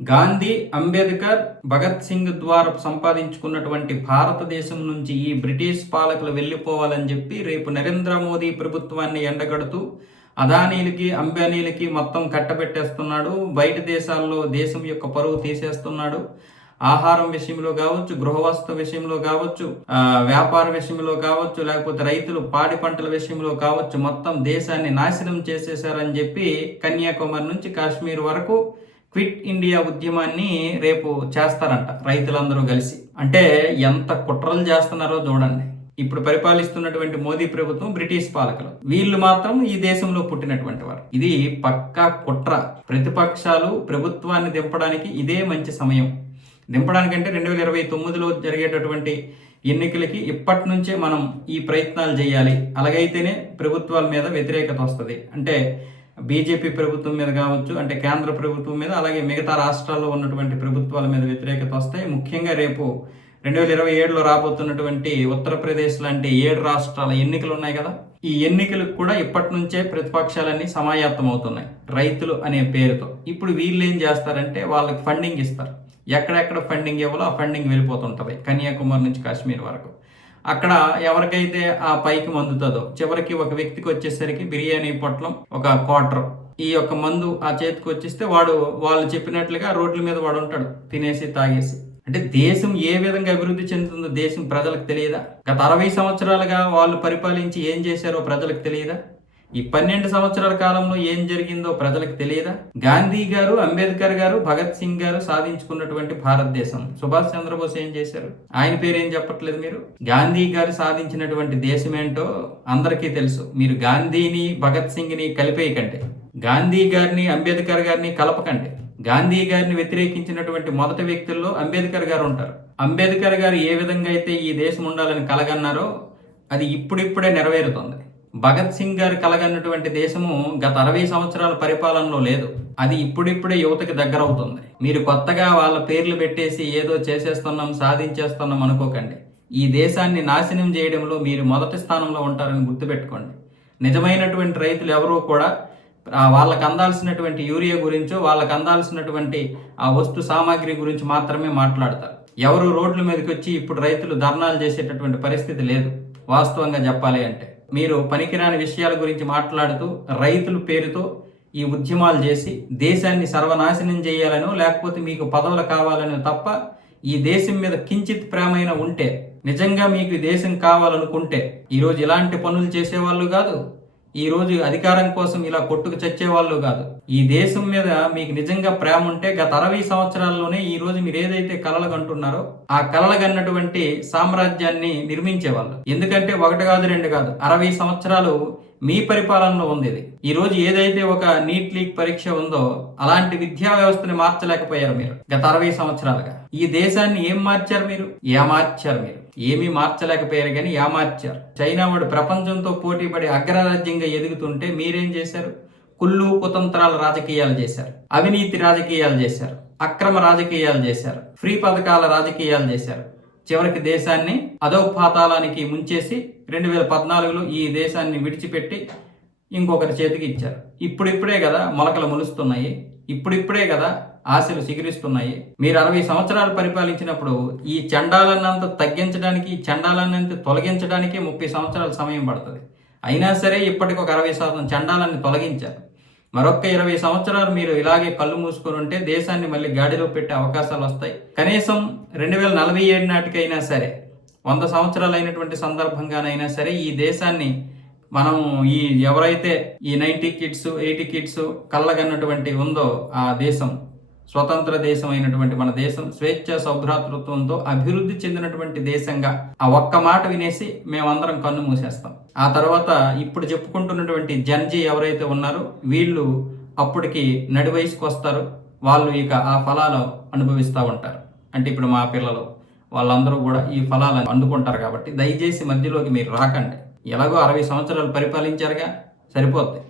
గాంధీ, అంబేద్కర్, భగత్ సింగ్ ద్వారా సంపాదించుకున్నటువంటి భారతదేశం నుంచి ఈ బ్రిటిష్ పాలకులు వెళ్ళిపోవాలని చెప్పి రేపు నరేంద్ర మోదీ ప్రభుత్వాన్ని ఎండగడుతూ అదానీలకి, అంబానీలకి మొత్తం కట్టబెట్టేస్తున్నాడు. బయట దేశాల్లో దేశం యొక్క పరువు తీసేస్తున్నాడు. ఆహారం విషయంలో కావచ్చు, గృహవస్తు విషయంలో కావచ్చు, వ్యాపార విషయంలో కావచ్చు, లేకపోతే రైతులు పాడి పంటల విషయంలో కావచ్చు, మొత్తం దేశాన్ని నాశనం చేసేశారని చెప్పి కన్యాకుమారి నుంచి కాశ్మీర్ వరకు క్విట్ ఇండియా ఉద్యమాన్ని రేపు చేస్తారంట రైతులందరూ కలిసి. అంటే ఎంత కుట్రలు చేస్తున్నారో చూడండి. ఇప్పుడు పరిపాలిస్తున్నటువంటి మోదీ ప్రభుత్వం బ్రిటిష్ పాలకులు, వీళ్ళు మాత్రం ఈ దేశంలో పుట్టినటువంటి వారు. ఇది పక్కా కుట్ర. ప్రతిపక్షాలు ప్రభుత్వాన్ని దింపడానికి ఇదే మంచి సమయం. దింపడానికంటే 2029లో జరిగేటటువంటి ఎన్నికలకి ఇప్పటి నుంచే మనం ఈ ప్రయత్నాలు చేయాలి. అలాగైతేనే ప్రభుత్వాల మీద వ్యతిరేకత వస్తుంది. అంటే బీజేపీ ప్రభుత్వం మీద కావచ్చు, అంటే కేంద్ర ప్రభుత్వం మీద, అలాగే మిగతా రాష్ట్రాల్లో ఉన్నటువంటి ప్రభుత్వాల మీద వ్యతిరేకత వస్తాయి. ముఖ్యంగా రేపు 2027లో రాబోతున్నటువంటి ఉత్తరప్రదేశ్ లాంటి 7 రాష్ట్రాల ఎన్నికలు ఉన్నాయి కదా, ఈ ఎన్నికలకు కూడా ఇప్పటి నుంచే ప్రతిపక్షాలన్నీ సమాయత్తం అవుతున్నాయి రైతులు అనే పేరుతో. ఇప్పుడు వీళ్ళు ఏం చేస్తారంటే వాళ్ళకి ఫండింగ్ ఇస్తారు. ఎక్కడెక్కడ ఫండింగ్ ఇవ్వాలో ఆ ఫండింగ్ వెళ్ళిపోతుంటుంది కన్యాకుమారి నుంచి కాశ్మీర్ వరకు. అక్కడ ఎవరికైతే ఆ పైకి మందుతుందో, చివరికి ఒక వ్యక్తికి వచ్చేసరికి బిర్యానీ పొట్లం, ఒక క్వార్టర్, ఈ యొక్క మందు ఆ చేతికి వచ్చేస్తే వాళ్ళు చెప్పినట్లుగా రోడ్ల మీద వాడు ఉంటాడు తినేసి తాగేసి. అంటే దేశం ఏ విధంగా అభివృద్ధి చెందుతుందో దేశం ప్రజలకు తెలియదా? గత 60 సంవత్సరాలుగా వాళ్ళు పరిపాలించి ఏం చేశారో ప్రజలకు తెలియదా? ఈ 12 సంవత్సరాల కాలంలో ఏం జరిగిందో ప్రజలకు తెలియదా? గాంధీ గారు, అంబేద్కర్ గారు, భగత్ సింగ్ గారు సాధించుకున్నటువంటి భారతదేశం, సుభాష్ చంద్రబోస్ ఏం చేశారు? ఆయన పేరు ఏం చెప్పట్లేదు మీరు. గాంధీ గారు సాధించినటువంటి దేశం ఏంటో అందరికీ తెలుసు. మీరు గాంధీని, భగత్ సింగ్ని కలిపేయకండి. గాంధీ గారిని, అంబేద్కర్ గారిని కలపకండి. గాంధీ గారిని వ్యతిరేకించినటువంటి మొదటి వ్యక్తుల్లో అంబేద్కర్ గారు ఉంటారు. అంబేద్కర్ గారు ఏ విధంగా అయితే ఈ దేశం ఉండాలని కలగన్నారో అది ఇప్పుడిప్పుడే నెరవేరుతుంది. భగత్ సింగ్ గారు కలగన్నటువంటి దేశము గత 60 సంవత్సరాల పరిపాలనలో లేదు. అది ఇప్పుడిప్పుడే యువతకి దగ్గర అవుతుంది. మీరు కొత్తగా వాళ్ళ పేర్లు పెట్టేసి ఏదో చేసేస్తున్నాం, సాధించేస్తున్నాం అనుకోకండి. ఈ దేశాన్ని నాశనం చేయడంలో మీరు మొదటి స్థానంలో ఉంటారని గుర్తుపెట్టుకోండి. నిజమైనటువంటి రైతులు ఎవరూ కూడా వాళ్ళకు అందాల్సినటువంటి యూరియా గురించో, వాళ్ళకు అందాల్సినటువంటి ఆ వస్తు సామాగ్రి గురించి మాత్రమే మాట్లాడతారు. ఎవరు రోడ్ల మీదకి వచ్చి ఇప్పుడు రైతులు ధర్నాలు చేసేటటువంటి పరిస్థితి లేదు. వాస్తవంగా చెప్పాలి అంటే మీరు పనికిరాని విషయాల గురించి మాట్లాడుతూ రైతుల పేరుతో ఈ ఉద్యమాలు చేసి దేశాన్ని సర్వనాశనం చేయాలనో, లేకపోతే మీకు పదవులు కావాలనో తప్ప ఈ దేశం మీద కించిత్ ప్రేమైన ఉంటే, నిజంగా మీకు ఈ దేశం కావాలనుకుంటే ఈరోజు ఇలాంటి పనులు చేసేవాళ్ళు కాదు. ఈ రోజు అధికారం కోసం ఇలా కొట్టుకు చచ్చేవాళ్ళు కాదు. ఈ దేశం మీద మీకు నిజంగా ప్రేమ ఉంటే గత 60 సంవత్సరాల్లోనే ఈ రోజు మీరు ఏదైతే కలలు కంటున్నారో ఆ కలలుగన్నటువంటి సామ్రాజ్యాన్ని నిర్మించేవాళ్ళు. ఎందుకంటే 1 కాదు 2 కాదు 60 సంవత్సరాలు మీ పరిపాలనలో ఉంది ఇది. ఈ రోజు ఏదైతే ఒక నీట్ లీగ్ పరీక్ష ఉందో అలాంటి విద్యా వ్యవస్థని మార్చలేకపోయారు మీరు గత 60 సంవత్సరాలుగా. ఈ దేశాన్ని ఏం మార్చారు మీరు? ఏమార్చారు మీరు. ఏమీ మార్చలేకపోయారు కానీ ఏమార్చారు. చైనా వాడు ప్రపంచంతో పోటీపడి అగ్రరాజ్యంగా ఎదుగుతుంటే మీరేం చేశారు? కుళ్ళు కుతంత్రాల రాజకీయాలు చేశారు, అవినీతి రాజకీయాలు చేశారు, అక్రమ రాజకీయాలు చేశారు, ఫ్రీ పథకాల రాజకీయాలు చేశారు. చివరికి దేశాన్ని అధోపాతాళానికి ముంచేసి 2014లో ఈ దేశాన్ని విడిచిపెట్టి ఇంకొకరి చేతికి ఇచ్చారు. ఇప్పుడిప్పుడే కదా మొలకలు మొలుస్తున్నాయి, ఇప్పుడిప్పుడే కదా ఆశలు సిగిరిస్తున్నాయి. మీరు 60 సంవత్సరాలు పరిపాలించినప్పుడు ఈ చండాలన్నంత తగ్గించడానికి, ఈ చండాలన్నంత తొలగించడానికి 30 సంవత్సరాల సమయం పడుతుంది. అయినా సరే ఇప్పటికి ఒక 60% చండాలాన్ని తొలగించారు. మరొక్క 20 సంవత్సరాలు మీరు ఇలాగే కళ్ళు మూసుకొని ఉంటే దేశాన్ని మళ్ళీ గాడిలో పెట్టే అవకాశాలు వస్తాయి. కనీసం 2047 నాటికైనా సరే, 100 సంవత్సరాలు అయినటువంటి సందర్భంగానైనా సరే ఈ దేశాన్ని మనం ఈ ఎవరైతే ఈ 90 కిడ్స్ 80 కిడ్స్ కళ్ళగన్నటువంటి ఉందో ఆ దేశం, స్వతంత్ర దేశం అయినటువంటి మన దేశం స్వేచ్ఛ సౌభ్రాతృత్వంతో అభివృద్ధి చెందినటువంటి దేశంగా ఆ ఒక్క మాట వినేసి మేమందరం కన్ను మూసేస్తాం. ఆ తర్వాత ఇప్పుడు చెప్పుకుంటున్నటువంటి జన్జీ ఎవరైతే ఉన్నారో వీళ్ళు అప్పటికి నడి వయసుకు వస్తారు. వాళ్ళు ఇక ఆ ఫలాలు అనుభవిస్తూ ఉంటారు. అంటే ఇప్పుడు మా పిల్లలు వాళ్ళందరూ కూడా ఈ ఫలాలను అందుకుంటారు. కాబట్టి దయచేసి మధ్యలోకి మీరు రాకండి. ఎలాగో 60 సంవత్సరాలు పరిపాలించారుగా, సరిపోద్ది.